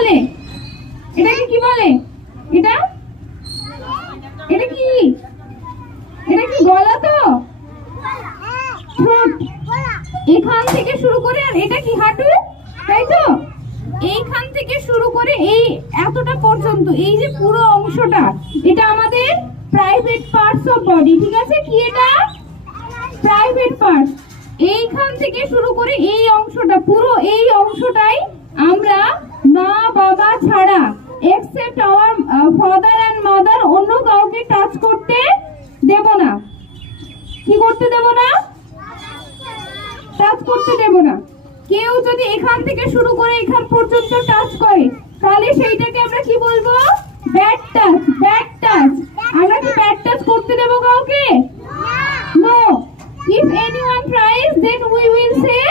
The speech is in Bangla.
বলে? এটাকে কি বলে? এটা এটা কি? এটা কি গলা তো? ঠোঁট। এখান থেকে শুরু করে আর এটা কি হাঁটু, তাই তো? এইখান থেকে শুরু করে এই এতটা পর্যন্ত এই যে পুরো অংশটা, এটা আমাদের প্রাইভেট পার্টস অফ বডি। ঠিক আছে, কি এটা? Private parts. এইখান থেকে শুরু করে এই অংশটা, পুরো এই অংশটাই আমরা মা বাবা ছাড়া except our father and mother অন্য কাউকে টাচ করতে দেব না। কি করতে দেব না? টাচ করতে দেব না। কেউ যদি এখান থেকে শুরু করে এখান পর্যন্ত টাচ করে তাহলে সেইটাকে আমরা কি বলবো? Bad touch. Bad touch. আমরা কি ব্যাড টাচ করতে দেব কাউকে? No. If anyone tries, then we will say